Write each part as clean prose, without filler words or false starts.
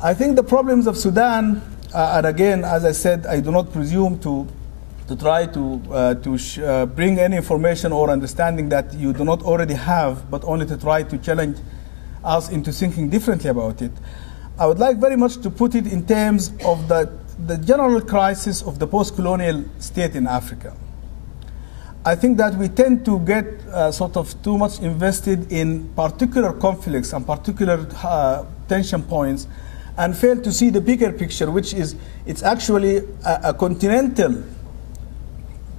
I think the problems of Sudan, and again, as I said, I do not presume to try to bring any information or understanding that you do not already have, but only to try to challenge us into thinking differently about it. I would like very much to put it in terms of the general crisis of the post-colonial state in Africa. I think that we tend to get sort of too much invested in particular conflicts and particular tension points and fail to see the bigger picture, which is it's actually a continental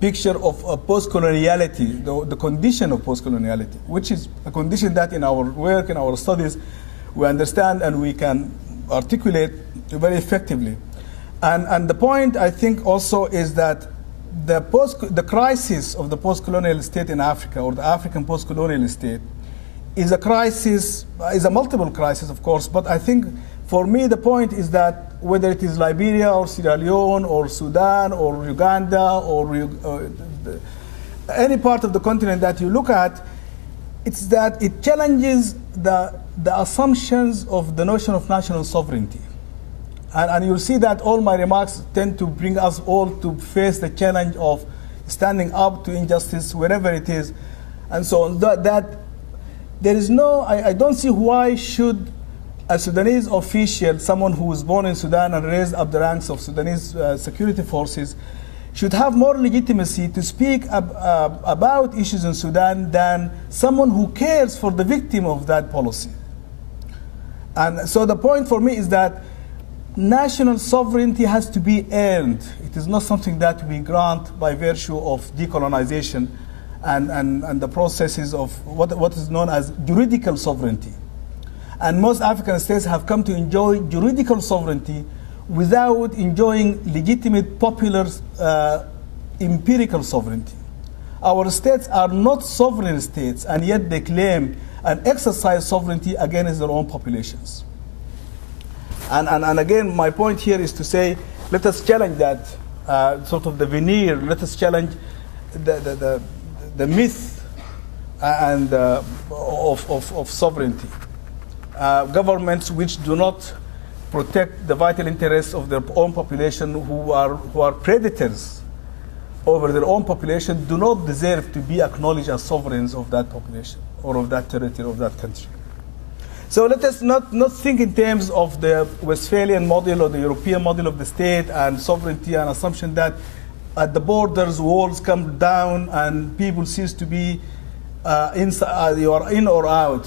picture of post-coloniality, the condition of post-coloniality, which is a condition that in our work, in our studies, we understand and we can articulate very effectively. And the point, I think, also is that the crisis of the post-colonial state in Africa, or the African post-colonial state, is a crisis, is a multiple crisis, of course, but I think for me the point is that whether it is Liberia or Sierra Leone or Sudan or Uganda or any part of the continent that you look at, it's that it challenges the assumptions of the notion of national sovereignty. And you'll see that all my remarks tend to bring us all to face the challenge of standing up to injustice wherever it is. And so that there is no, I don't see why should a Sudanese official, someone who was born in Sudan and raised up the ranks of Sudanese security forces, should have more legitimacy to speak about issues in Sudan than someone who cares for the victim of that policy. And so the point for me is that national sovereignty has to be earned. It is not something that we grant by virtue of decolonization and the processes of what is known as juridical sovereignty. And most African states have come to enjoy juridical sovereignty without enjoying legitimate popular empirical sovereignty. Our states are not sovereign states, and yet they claim and exercise sovereignty against their own populations. And again, my point here is to say, let us challenge that sort of the veneer. Let us challenge the myth and of sovereignty. Governments which do not protect the vital interests of their own population, who are predators over their own population, do not deserve to be acknowledged as sovereigns of that population or of that territory, of that country. So let us not think in terms of the Westphalian model or the European model of the state and sovereignty and assumption that at the borders walls come down and people cease to be inside, you are in or out,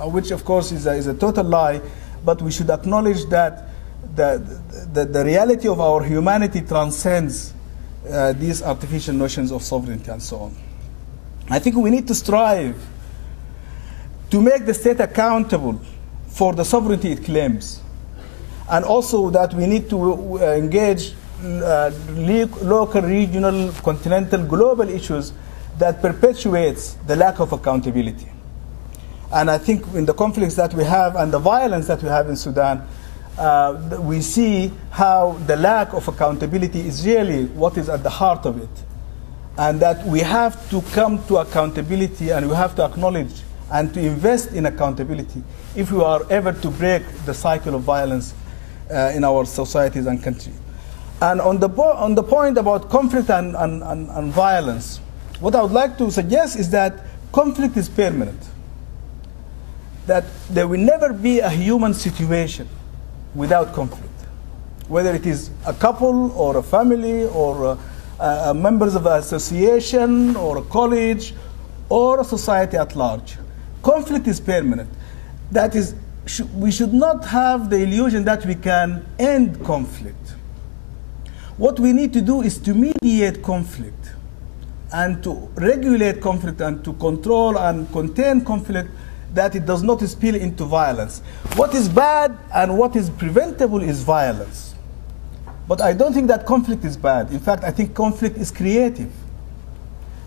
which of course is a total lie. But we should acknowledge that the reality of our humanity transcends these artificial notions of sovereignty and so on. I think we need to strive to make the state accountable for the sovereignty it claims, and also that we need to engage local, regional, continental, global issues that perpetuates the lack of accountability. And I think in the conflicts that we have and the violence that we have in Sudan, we see how the lack of accountability is really what is at the heart of it. And that we have to come to accountability, and we have to acknowledge and to invest in accountability if we are ever to break the cycle of violence in our societies and countries. And on the point about conflict and violence, what I would like to suggest is that conflict is permanent. That there will never be a human situation without conflict, whether it is a couple or a family or members of an association or a college or a society at large. Conflict is permanent. That is, we should not have the illusion that we can end conflict. What we need to do is to mediate conflict and to regulate conflict and to control and contain conflict, that it does not spill into violence. What is bad and what is preventable is violence. But I don't think that conflict is bad. In fact, I think conflict is creative.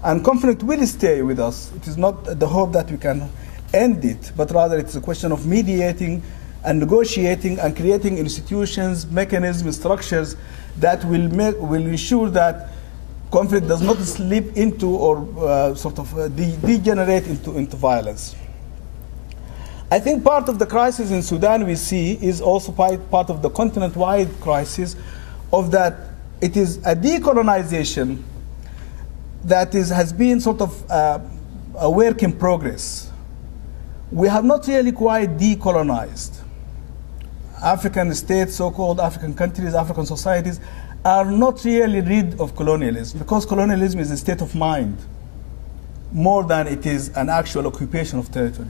And conflict will stay with us. It is not the hope that we can end it, but rather it's a question of mediating and negotiating and creating institutions, mechanisms, structures that will ensure that conflict does not slip into or degenerate into violence. I think part of the crisis in Sudan we see is also part of the continent-wide crisis of that it is a decolonization that has been sort of a work in progress. We have not really quite decolonized. African states, so-called African countries, African societies, are not really rid of colonialism, because colonialism is a state of mind more than it is an actual occupation of territory.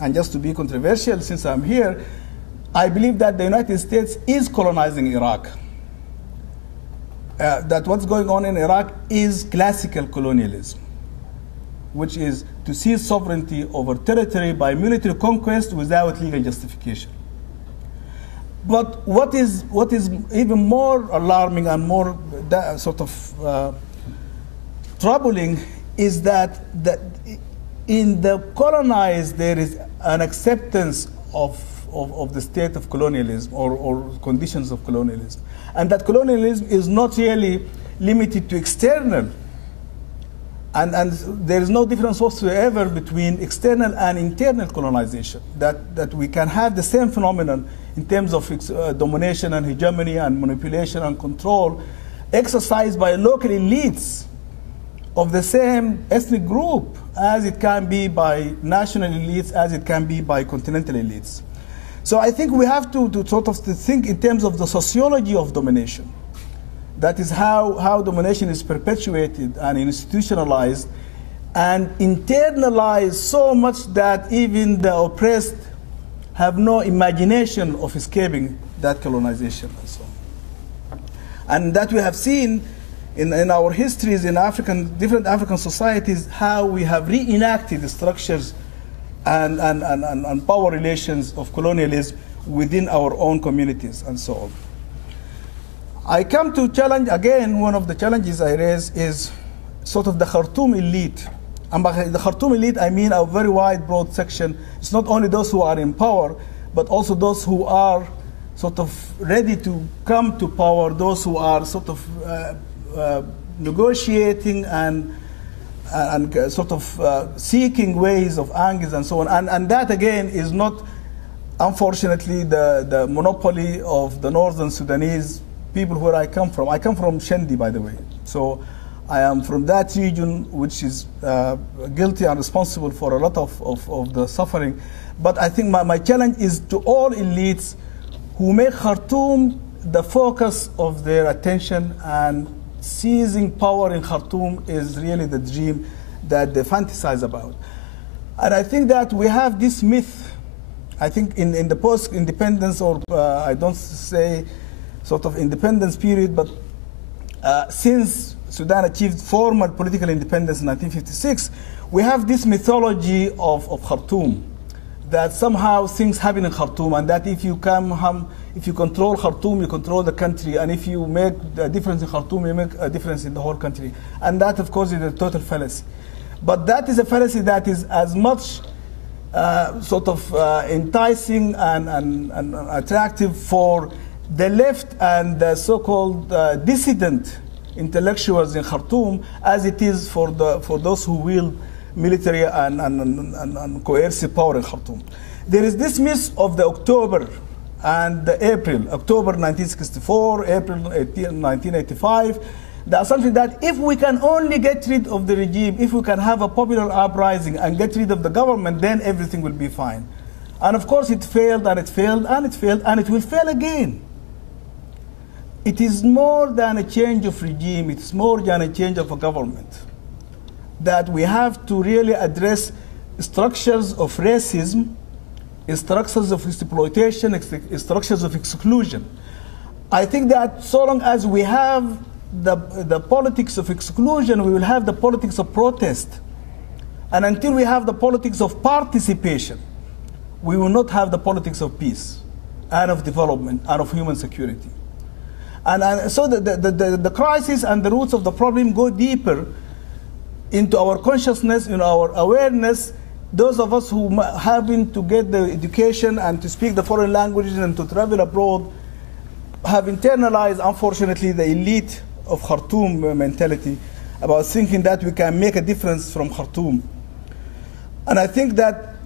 And just to be controversial, since I'm here, I believe that the United States is colonizing Iraq. That what's going on in Iraq is classical colonialism, which is to seize sovereignty over territory by military conquest without legal justification. But what is even more alarming and more troubling is that in the colonized there is an acceptance of the state of colonialism or conditions of colonialism. And that colonialism is not really limited to external. And there is no difference whatsoever between external and internal colonization, that we can have the same phenomenon in terms of domination and hegemony and manipulation and control exercised by local elites of the same ethnic group as it can be by national elites, as it can be by continental elites. So I think we have to think in terms of the sociology of domination. That is how domination is perpetuated and institutionalized and internalized so much that even the oppressed have no imagination of escaping that colonization and so on. And that we have seen in our histories in different African societies, how we have reenacted the structures and power relations of colonialism within our own communities and so on. I come to challenge, again, one of the challenges I raise is sort of the Khartoum elite. And by the Khartoum elite, I mean a very wide, broad section. It's not only those who are in power, but also those who are sort of ready to come to power, those who are sort of negotiating and sort of seeking ways of angles and so on. And that, again, is not, unfortunately, the monopoly of the northern Sudanese people where I come from. I come from Shendi, by the way. So I am from that region, which is guilty and responsible for a lot of the suffering. But I think my challenge is to all elites who make Khartoum the focus of their attention, and seizing power in Khartoum is really the dream that they fantasize about. And I think that we have this myth, I think in the post-independence, or I don't say sort of independence period, but since Sudan achieved formal political independence in 1956, we have this mythology of Khartoum, that somehow things happen in Khartoum, and that if you control Khartoum, you control the country, and if you make a difference in Khartoum, you make a difference in the whole country. And that, of course, is a total fallacy. But that is a fallacy that is as much enticing and attractive for the left and the so-called dissident intellectuals in Khartoum as it is for those who wield military and coercive power in Khartoum. There is this myth of the October and the April, October 1964, April 1985, the assumption that if we can only get rid of the regime, if we can have a popular uprising and get rid of the government, then everything will be fine. And of course it failed, and it failed, and it failed, and it will fail again. It is more than a change of regime, it's more than a change of a government. That we have to really address structures of racism, structures of exploitation, structures of exclusion. I think that so long as we have the politics of exclusion, we will have the politics of protest. And until we have the politics of participation, we will not have the politics of peace and of development and of human security. And so the crisis and the roots of the problem go deeper into our consciousness, in our awareness. Those of us who happen to get the education and to speak the foreign languages and to travel abroad have internalized, unfortunately, the elite of Khartoum mentality about thinking that we can make a difference from Khartoum. And I think that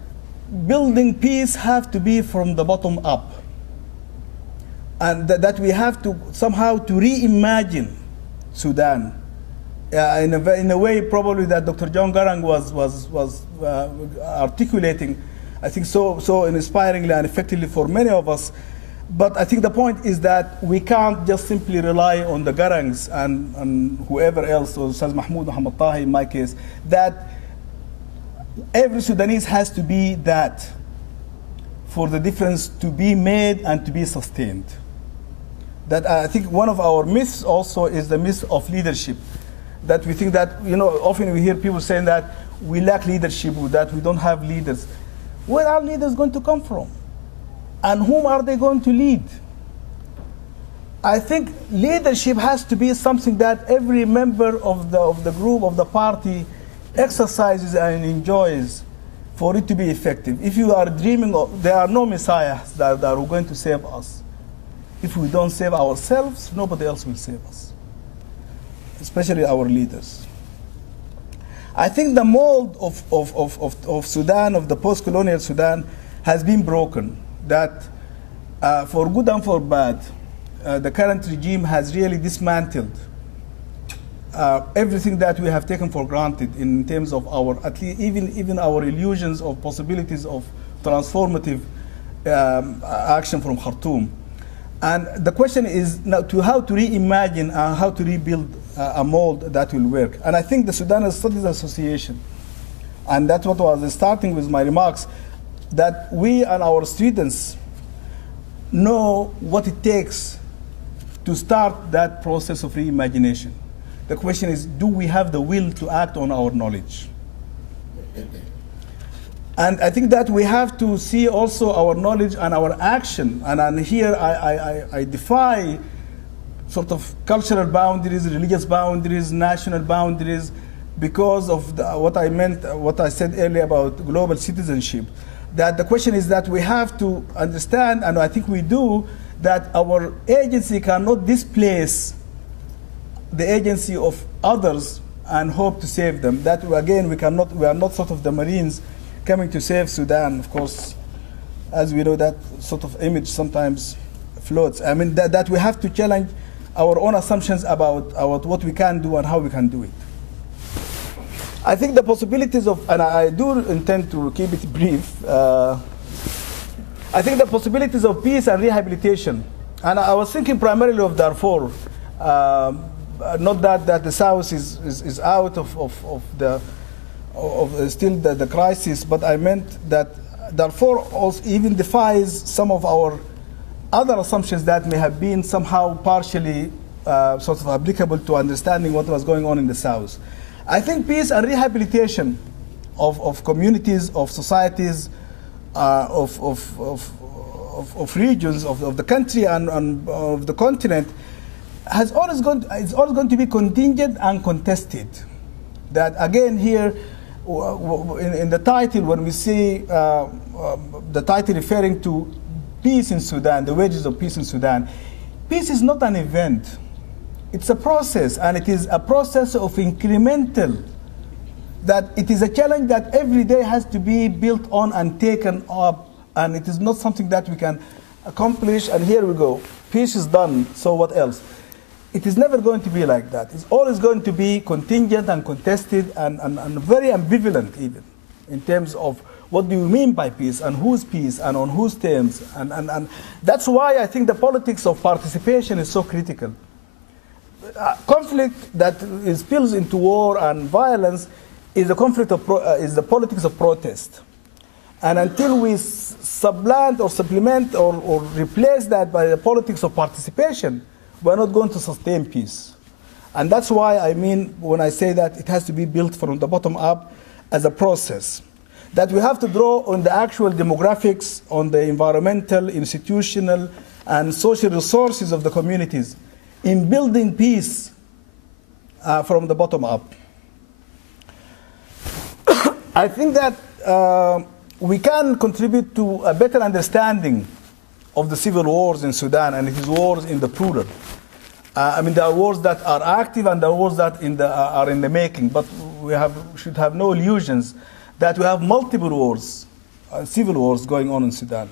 building peace have to be from the bottom up, and that we have to somehow to reimagine Sudan in a way probably that Dr. John Garang was articulating, I think so inspiringly and effectively for many of us. But I think the point is that we can't just simply rely on the Garangs and whoever else, or Ustaz Mahmoud Muhammad Tahi in my case, that every Sudanese has to be that for the difference to be made and to be sustained. That I think one of our myths also is the myth of leadership. That we think that, often we hear people saying that we lack leadership, that we don't have leaders. Where are leaders going to come from? And whom are they going to lead? I think leadership has to be something that every member of the group, of the party, exercises and enjoys for it to be effective. If you are dreaming of, there are no messiahs that are going to save us. If we don't save ourselves, nobody else will save us, especially our leaders. I think the mold of Sudan, of the post-colonial Sudan, has been broken. That for good and for bad, the current regime has really dismantled everything that we have taken for granted in terms of our, at least even our illusions of possibilities of transformative action from Khartoum. And the question is now how to reimagine and how to rebuild a mold that will work. And I think the Sudan Studies Association, and that's what I was starting with my remarks, that we and our students know what it takes to start that process of reimagination. The question is, do we have the will to act on our knowledge? And I think that we have to see also our knowledge and our action. And here I defy sort of cultural boundaries, religious boundaries, national boundaries, because of what I said earlier about global citizenship. That the question is that we have to understand, and I think we do, that our agency cannot displace the agency of others and hope to save them. That again, we are not sort of the Marines coming to save Sudan. Of course, as we know, that sort of image sometimes floats. I mean, that we have to challenge our own assumptions about what we can do and how we can do it. I think the possibilities of, and I do intend to keep it brief, I think the possibilities of peace and rehabilitation, and I was thinking primarily of Darfur, not that the South is out of still the crisis, but I meant that Darfur also even defies some of our other assumptions that may have been somehow partially sort of applicable to understanding what was going on in the South. I think peace and rehabilitation of communities, of societies, of regions, of the country and of the continent is always going to be contingent and contested. That again here, in the title, when we see the title referring to peace in Sudan, the wages of peace in Sudan, peace is not an event. It's a process, and it is a process of incremental, that it is a challenge that every day has to be built on and taken up, and it is not something that we can accomplish, and here we go, peace is done, so what else? It is never going to be like that. It's always going to be contingent and contested and very ambivalent even, in terms of what do you mean by peace, and whose peace, and on whose terms, and that's why I think the politics of participation is so critical. Conflict that spills into war and violence is the conflict of is the politics of protest, and until we supplant or supplement or replace that by the politics of participation, we're not going to sustain peace. And that's why I mean when I say that it has to be built from the bottom up as a process, that we have to draw on the actual demographics, on the environmental, institutional, and social resources of the communities in building peace from the bottom up. I think that we can contribute to a better understanding of the civil wars in Sudan, and it is wars in the plural. I mean, there are wars that are active and there are wars that are in the making, but we should have no illusions that we have multiple wars civil wars going on in Sudan.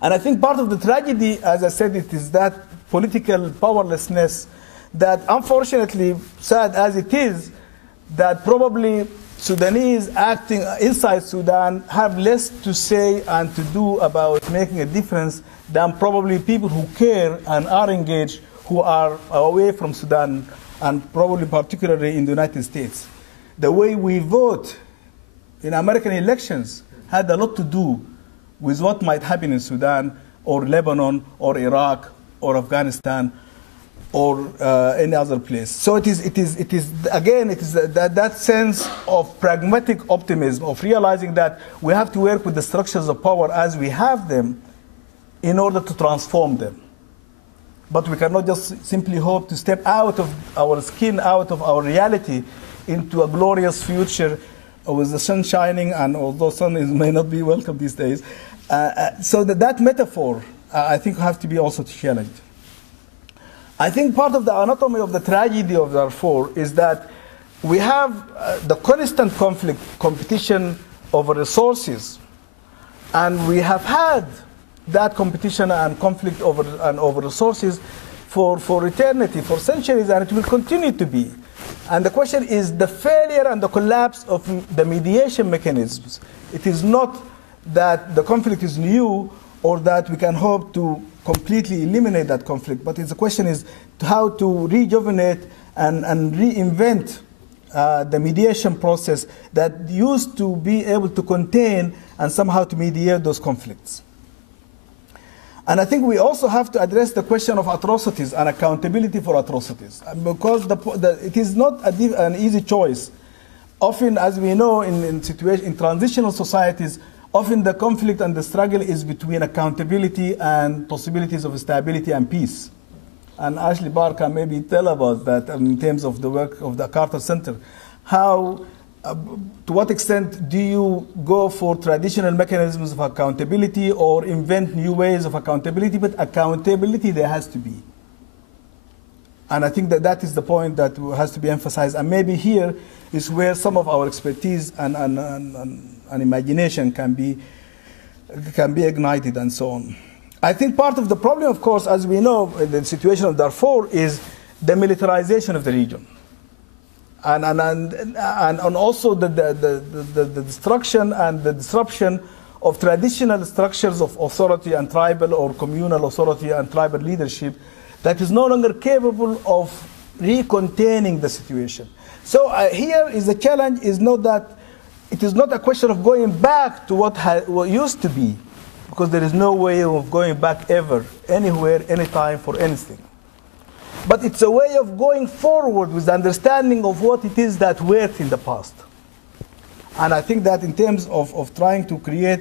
And I think part of the tragedy, as I said, it is that political powerlessness that, unfortunately, sad as it is, that probably Sudanese acting inside Sudan have less to say and to do about making a difference than probably people who care and are engaged, who are away from Sudan, and probably particularly in the United States. The way we vote in American elections had a lot to do with what might happen in Sudan or Lebanon or Iraq or Afghanistan or any other place. So it is again, that sense of pragmatic optimism, of realizing that we have to work with the structures of power as we have them in order to transform them. But we cannot just simply hope to step out of our skin, out of our reality, into a glorious future with the sun shining, and although sun may not be welcome these days. So that metaphor, I think, have to be also challenged. I think part of the anatomy of the tragedy of Darfur is that we have the constant conflict, competition over resources, and we have had that competition and conflict over resources for eternity, for centuries, and it will continue to be. And the question is the failure and the collapse of the mediation mechanisms. It is not that the conflict is new or that we can hope to completely eliminate that conflict, but the question is how to rejuvenate and reinvent the mediation process that used to be able to contain and somehow to mediate those conflicts. And I think we also have to address the question of atrocities and accountability for atrocities, because it is not an easy choice. Often, as we know, in transitional societies, often the conflict and the struggle is between accountability and possibilities of stability and peace. And Ashley Barr can maybe tell about that in terms of the work of the Carter Center. How, to what extent do you go for traditional mechanisms of accountability or invent new ways of accountability? But accountability there has to be. And I think that is the point that has to be emphasized. And maybe here is where some of our expertise and imagination can be ignited and so on. I think part of the problem, of course, as we know, the situation of Darfur is the militarization of the region. And also the destruction and the disruption of traditional structures of authority and tribal or communal authority and tribal leadership that is no longer capable of recontaining the situation. So here is the challenge is not that it is not a question of going back to what used to be, because there is no way of going back ever, anywhere, anytime, for anything. But it's a way of going forward with the understanding of what it is that worked in the past. And I think that in terms of trying to create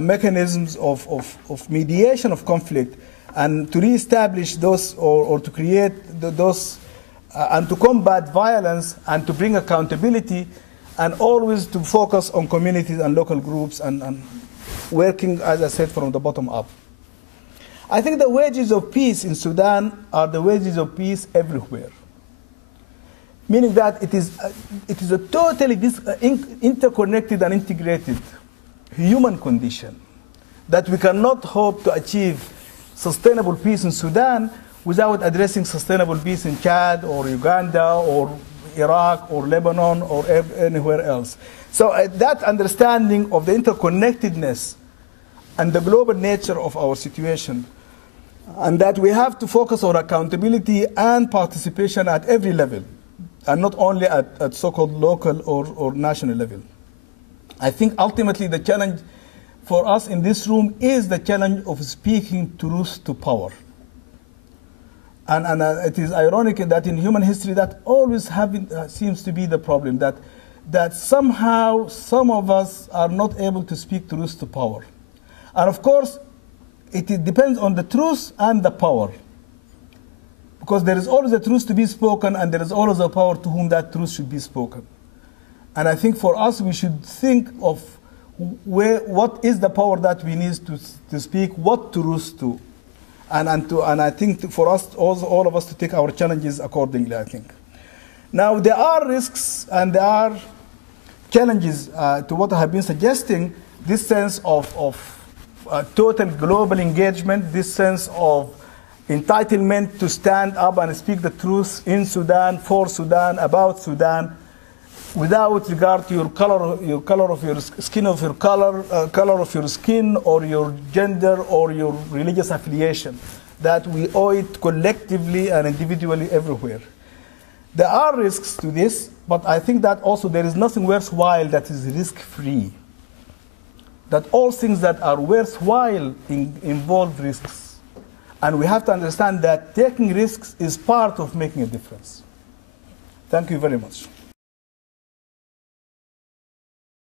mechanisms of mediation of conflict and to reestablish those or to create those and to combat violence and to bring accountability and always to focus on communities and local groups and working, as I said, from the bottom up. I think the wages of peace in Sudan are the wages of peace everywhere, meaning that it is a totally interconnected and integrated human condition that we cannot hope to achieve sustainable peace in Sudan without addressing sustainable peace in Chad or Uganda or Iraq or Lebanon or anywhere else. So that understanding of the interconnectedness and the global nature of our situation, and that we have to focus on accountability and participation at every level, and not only at so-called local or national level. I think ultimately the challenge for us in this room is the challenge of speaking truth to power. And it is ironic that in human history that always seems to be the problem, that somehow some of us are not able to speak truth to power. And of course, it depends on the truth and the power. Because there is always a truth to be spoken, and there is always a power to whom that truth should be spoken. And I think for us, we should think of what is the power that we need to speak, what truth to. And I think for us, all of us, to take our challenges accordingly, I think. Now, there are risks and there are challenges to what I have been suggesting, this sense of total global engagement, this sense of entitlement to stand up and speak the truth in Sudan, for Sudan, about Sudan, without regard to your color of your skin, color of your skin, or your gender, or your religious affiliation. That we owe it collectively and individually everywhere. There are risks to this, but I think that also there is nothing worthwhile that is risk-free. That all things that are worthwhile involve risks. And we have to understand that taking risks is part of making a difference. Thank you very much.